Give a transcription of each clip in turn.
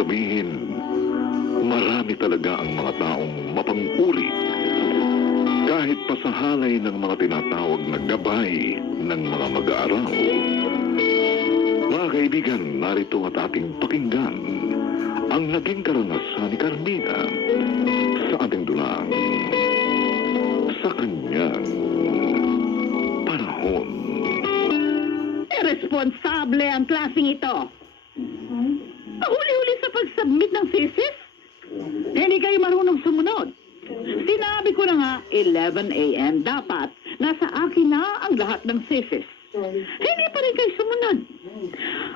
sabihin, marami talaga ang mga taong mapang-uri. Kahit pa sa halay ng mga tinatawag na gabay ng mga mag-aaral. Mga kaibigan, narito at ating pakinggan ang naging karanasan ni Carmina sa ating dulang sa kanyang panahon. Irresponsable ang klaseng ito. Huli-huli sa pag-submit ng thesis. Hindi kayo marunong sumunod. Sinabi ko na nga, 11 a.m. dapat nasa akin na ang lahat ng thesis. Hindi pa rin kayo sumunod.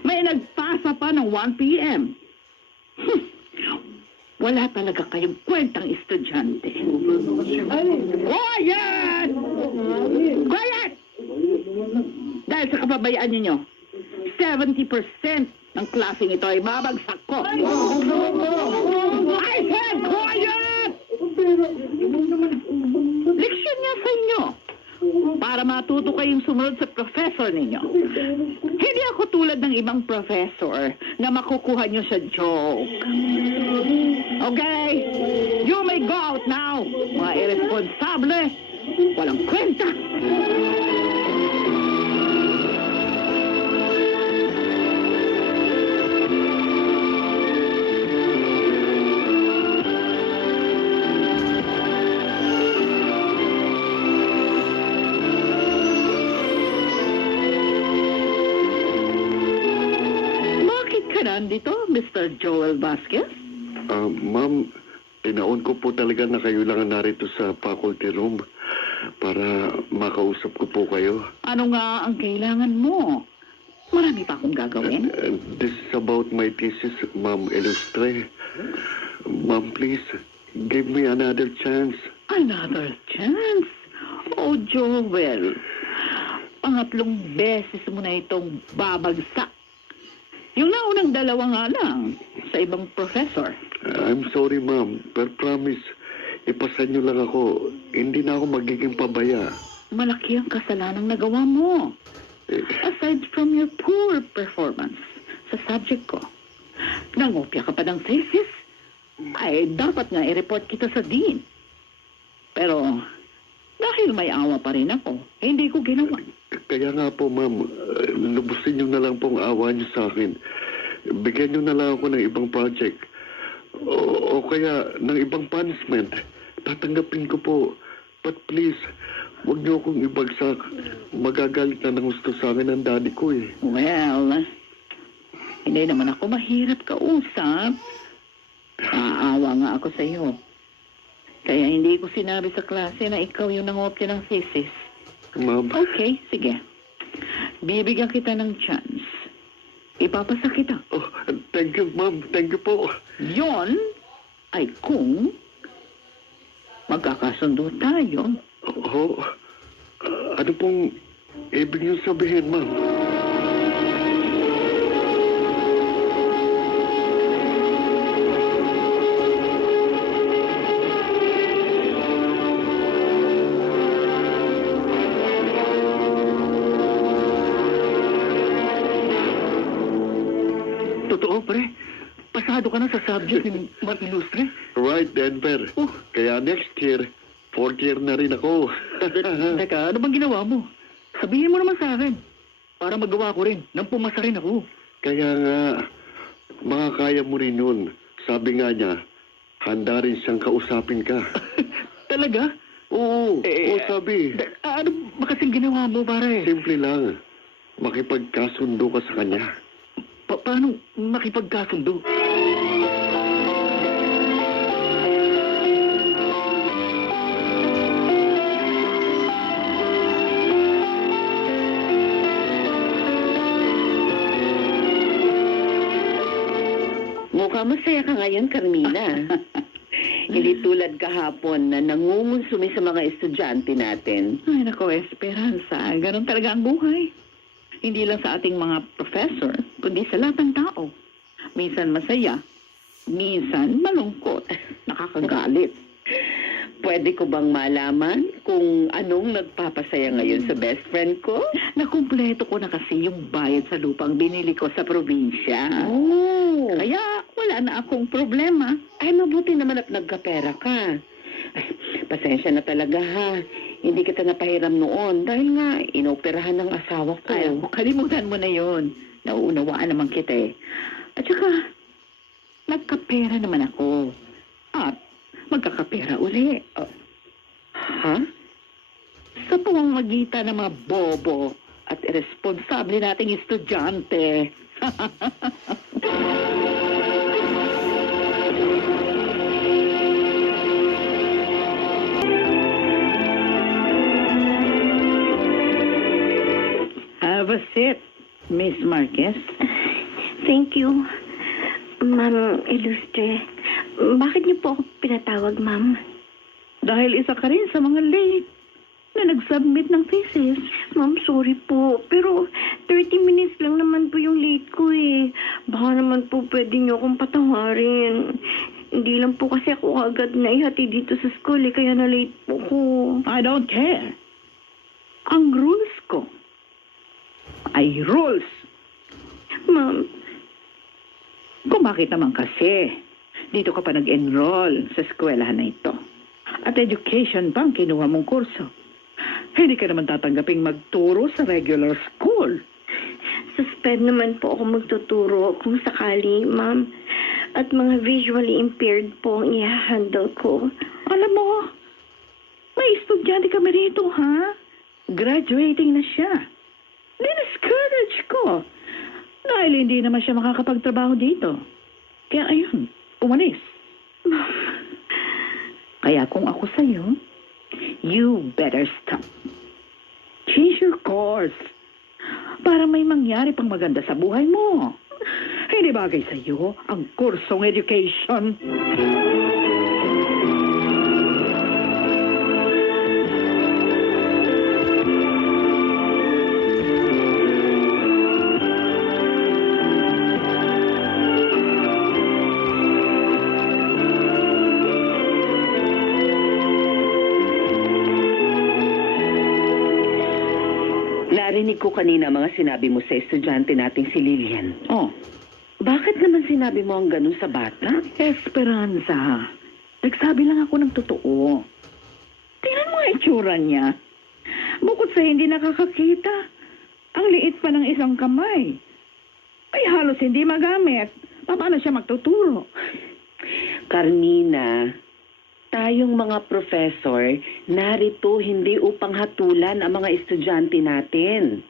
May nagpasa pa ng 1 p.m. Wala talaga kayong kwentang estudyante. Quiet! Quiet! Dahil sa kapabayaan ninyo, 70% ng klaseng ito ay babagsak ko. I said quiet! Leksyon niya sa inyo para matuto kayong sumunod sa professor ninyo. Hindi ako tulad ng ibang professor na makukuha niyo sa joke. Okay? You may go out now, mga irresponsable. Walang kwenta. Nandito, Mr. Joel Vasquez? Ma'am, tinaon ko po talaga na kayo lang narito sa faculty room para makausap ko po kayo. Ano nga ang kailangan mo? Marami pa akong gagawin. This is about my thesis, Ma'am Ilustre. Ma'am, please, give me another chance. Another chance? Oh, Joel. Pangatlong beses mo na itong babagsak. Yung naunang dalawa nga lang sa ibang professor. I'm sorry, ma'am, but promise, ipasan niyo lang ako. Hindi na ako magiging pabaya. Malaki ang kasalanang nagawa mo. Aside from your poor performance sa subject ko, nangopya ka pa ng thesis, ay dapat nga i-report kita sa dean. Pero dahil may awa pa rin ako, hindi ko ginawa. Kaya nga po, ma'am, lubusin niyo na lang pong awa niyo sa akin. Bigyan niyo na lang ako ng ibang project. O kaya ng ibang punishment. Tatanggapin ko po. But please, huwag niyo akong ibagsak. Magagalit na ng gusto sa akin ang daddy ko eh. Well, hindi naman ako mahirap kausap. Aawa nga ako sa iyo. Kaya hindi ko sinabi sa klase na ikaw yung nangopya ng thesis. Ma'am. Okay, sige. Bibigyan kita ng chance. Ipapasa kita. Oh, thank you, ma'am. Thank you po. Yon ay kung magkakasundo tayo. Oh, ano pong ibig niyo sabihin, ma'am? Totoo, pre. Pasado ka na sa subject ni Ma'am Ilustre. Right, Denver. Oh. Kaya next year, fourth year na rin ako. Teka, ano bang ginawa mo? Sabihin mo naman sa akin. Para magawa ko rin, nang pumasa rin ako. Kaya nga, makakaya mo rin yun. Sabi nga niya, handa rin siyang kausapin ka. Talaga? Oo, sabi. Ano ba kasing ginawa mo, pare? Simple lang. Makipagkasundo ka sa kanya. Paano makipagkasundo? Mukhang masaya ka ngayon, Carmina. Hindi tulad kahapon na nangungunsumi sa mga estudyante natin. Ay, nako, Esperanza. Ganon talaga ang buhay. Hindi lang sa ating mga professor, kundi sa lahat ng tao. Minsan masaya, minsan malungkot, nakakagalit. Pwede ko bang malaman kung anong nagpapasaya ngayon sa best friend ko? Nakumpleto ko na kasi yung bayad sa lupang binili ko sa probinsya. Oh. Kaya wala wala na akong problema. Ay, mabuti naman at nagkapera ka. Ay, pasensya na talaga ha. Hindi kita napahiram noon dahil nga inoperahan ng asawa ko. Ay, kalimutan mo na yon. Nauunawaan naman kita eh. At saka, nagkapera naman ako. At magkakapera uli. Ha? Sa pamamagitan ng mga bobo at irresponsable nating estudyante. Have a seat, Miss Marquez. Thank you, Ma'am Ilustre. Bakit niyo po ako pinatawag, Ma'am? Dahil isa ka rin sa mga late na nag-submit ng thesis. Ma'am, sorry po. Pero 30 minutes lang naman po yung late ko eh. Baka naman po pwede niyo akong patawarin. Hindi lang po kasi ako agad na ihati dito sa school eh, kaya na-late po ko. I don't care. Ang rules ko ay rules. Ma'am, Kung bakit naman kasi, dito ka pa nag-enroll sa eskwelahan na ito. At education pa ang kinuha mong kurso. Hindi ka naman tatanggaping magturo sa regular school. suspend naman po ako magtuturo kung sakali, Ma'am. At mga visually impaired po ang i-handle ko. Alam mo, may estudyante kami rito, ha? Graduating na siya. Discourage ko. Dahil hindi naman siya makakapagtrabaho dito. Kaya ayun, umalis. Kaya kung ako sa'yo, you better stop. Change your course. Para may mangyari pang maganda sa buhay mo. Hindi bagay sa'yo ang kursong education. Narinig ko kanina mga sinabi mo sa estudyante nating si Lilian. Oh, Bakit naman sinabi mo ang ganun sa bata? Esperanza. Nagsabi lang ako ng totoo. Tingnan mo ang itsura niya. Bukod sa hindi nakakakita, ang liit pa ng isang kamay. Ay halos hindi magamit. Paano siya magtuturo? Carmina, tayong mga professor, narito hindi upang hatulan ang mga estudyante natin,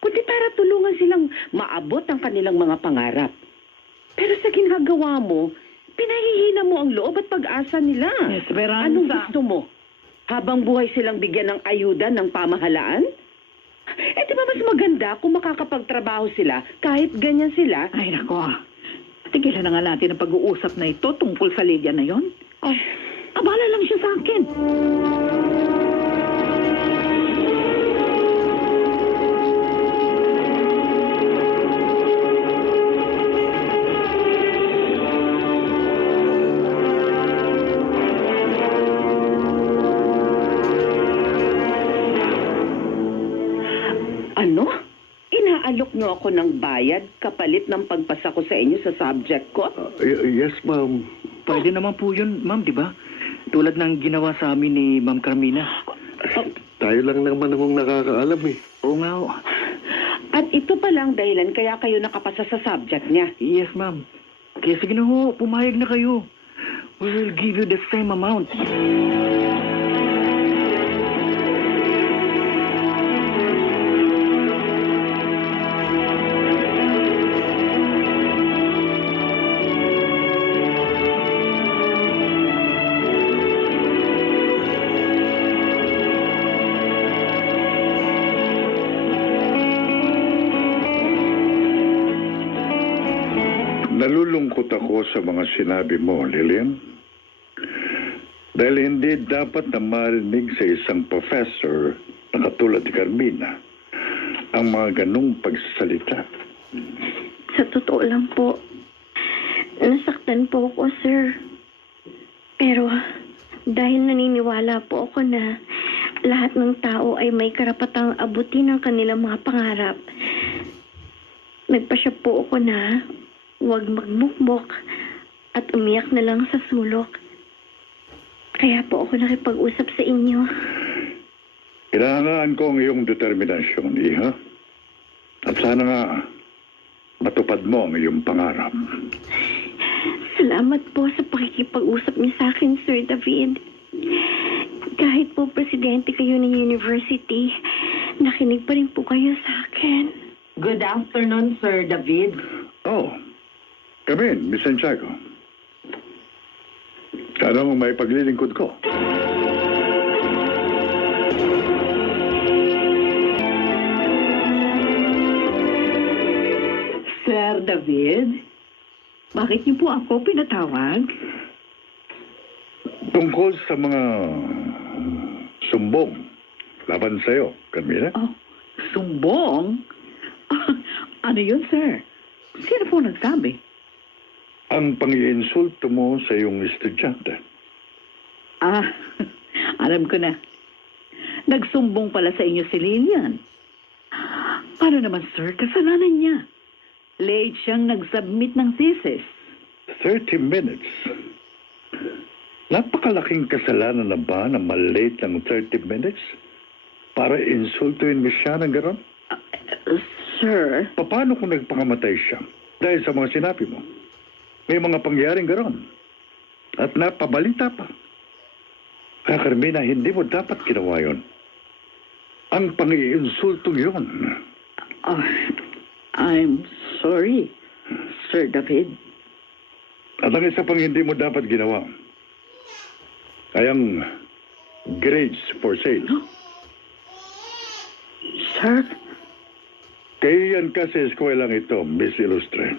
kundi para tulungan silang maabot ang kanilang mga pangarap. Pero sa ginagawa mo, pinahihina mo ang loob at pag-asa nila. Esperanza. Anong gusto mo? Habang buhay silang bigyan ng ayuda ng pamahalaan? Di ba mas maganda kung makakapagtrabaho sila kahit ganyan sila? Ay nako. Tigilan na nga natin ang pag-uusap na ito tungkol sa Lydia na yon. Ay, Abala lang siya sa akin. ano? Inaalok niyo ako ng bayad kapalit ng pagpasa ko sa inyo sa subject ko? Yes, ma'am. Pwede naman po yun, ma'am, di ba? Tulad ng ginawa sa amin ni Ma'am Carmina. Tayo lang naman akong nakakaalam eh. Oo nga ho. At ito pa lang dahilan kaya kayo nakapasa sa subject niya. Yes, ma'am. Kaya sige na ho, pumayag na kayo. We will give you the same amount. Nalulungkot ako sa mga sinabi mo, Lillian. Dahil hindi dapat na marinig sa isang professor na katulad ni Carmina ang mga ganong pagsasalita. Sa totoo lang po, nasaktan po ako, sir. Pero dahil naniniwala po ako na lahat ng tao ay may karapatang abutin ang kanilang mga pangarap, nagpasya po ako na huwag magmukmok at umiyak na lang sa sulok. Kaya po ako nakipag-usap sa inyo. Kailangan ko ang iyong determinasyon, Iha. At sana nga matupad mo ang iyong pangarap. Salamat po sa pakikipag-usap niyo sa akin, Sir David. Kahit po presidente kayo ng university, nakinig pa rin po kayo sa akin. Good afternoon, Sir David. Oh, come in, Miss Santiago. Anong may paglilingkod ko? Sir David, bakit niyo po ako pinatawag? Tungkol sa mga sumbong laban sa'yo, Carmina. Oh, sumbong? Ano yun, sir? Sino po nagsabi? Ang pang-iinsulto mo sa iyong estudyante. Ah, alam ko na. Nagsumbong pala sa inyo si Lilian. Paano naman, sir? Kasalanan niya. Late siyang nag-submit ng thesis. 30 minutes. Napakalaking kasalanan na ba na malate ng 30 minutes? Para insultuin mo siya ng gano'n? Sir? Paano kung nagpakamatay siya? Dahil sa mga sinabi mo. May mga pangyayaring gano'n. At napabalita pa. Kaya Carmina, hindi mo dapat ginawa yun. Ang pang-iinsultong yun. Oh, I'm sorry, Sir David. At ang isa pang hindi mo dapat ginawa ay ang grades for sale. Sir? Kaiyan ka sa eskwelang ito, Miss Illustre.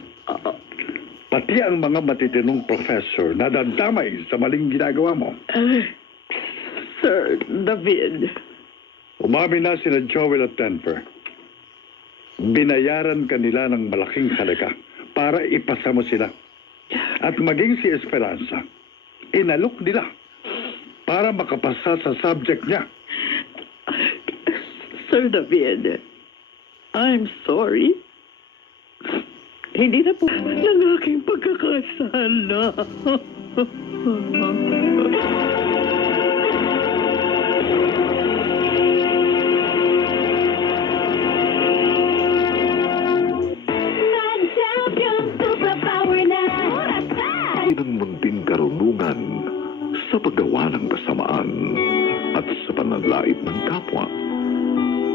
Pati ang mga matitinong professor na dadamay sa maling ginagawa mo. Sir David. Umamin na sina Joel at Denver. Binayaran kanila ng malaking halaga para ipasa mo sila. At maging si Esperanza, inalok nila para makapasa sa subject niya. Sir David, I'm sorry. Hindi na po ng aking pagkakasala. ng munting karunungan sa paggawa ng kasamaan at sa pananlait ng kapwa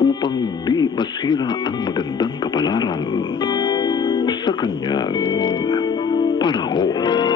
upang di masira ang magandang kapalaran sa kanyang panahon.